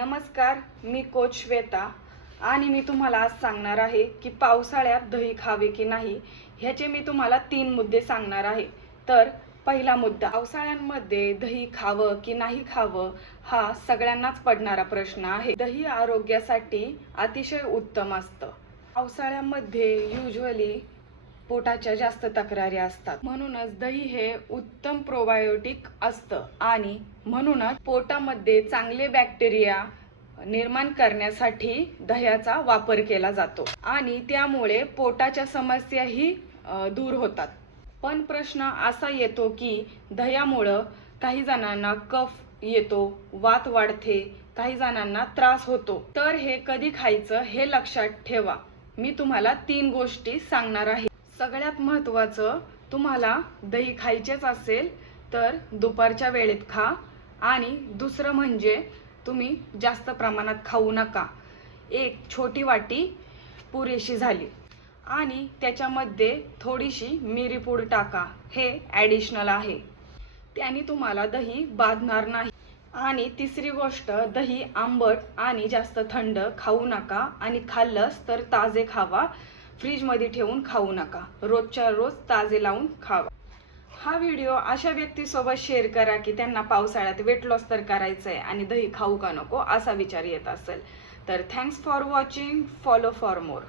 नमस्कार मी कोच श्वेता आणि मी तुम्हाला आज सांगणार आहे की पावसाळ्यात दही खावे की नाही ह्याचे मी तुम्हाला तीन मुद्दे सांगणार आहे. तर पहिला मुद्दा पावसाळ्यांमध्ये दही खावं की नाही खावं हा सगळ्यांनाच पडणारा प्रश्न आहे. दही आरोग्यासाठी अतिशय उत्तम असतं. पावसाळ्यामध्ये युजली पोटाच्या जास्त तक्रारी असतात. म्हणूनच दही हे उत्तम प्रोबायोटिक असतं आणि म्हणूनच पोटामध्ये चांगले बॅक्टेरिया निर्माण करण्यासाठी दह्याचा वापर केला जातो आणि त्यामुळे पोटाच्या समस्याही दूर होतात. पण प्रश्न असा येतो की दह्यामुळं काही जणांना कफ येतो वात वाढते काही जणांना त्रास होतो. तर हे कधी खायचं हे लक्षात ठेवा. मी तुम्हाला तीन गोष्टी सांगणार आहे. सगळ्यात महत्त्वाचं तुम्हाला दही खायचेच असेल तर दुपारच्या वेळेत खा. आणि दुसरं म्हणजे तुम्ही जास्त प्रमाणात खाऊ नका. एक छोटी वाटी पुरेशी झाली. आणि त्याच्यामध्ये थोडीशी मिरी पूड टाका. हे ॲडिशनल आहे. त्याने तुम्हाला दही बाधणार नाही. आणि तिसरी गोष्ट दही आंबट आणि जास्त थंड खाऊ नका. आणि खाल्लंस तर ताजे खावा. फ्रीजमध्ये ठेवून खाऊ नका. रोजच्या रोज ताजे लावून खावा. हा व्हिडिओ अशा व्यक्तीसोबत शेअर करा की त्यांना पावसाळ्यात वेट लॉस तर करायचं आहे आणि दही खाऊ का नको असा विचार येत असेल. तर thanks for watching follow for more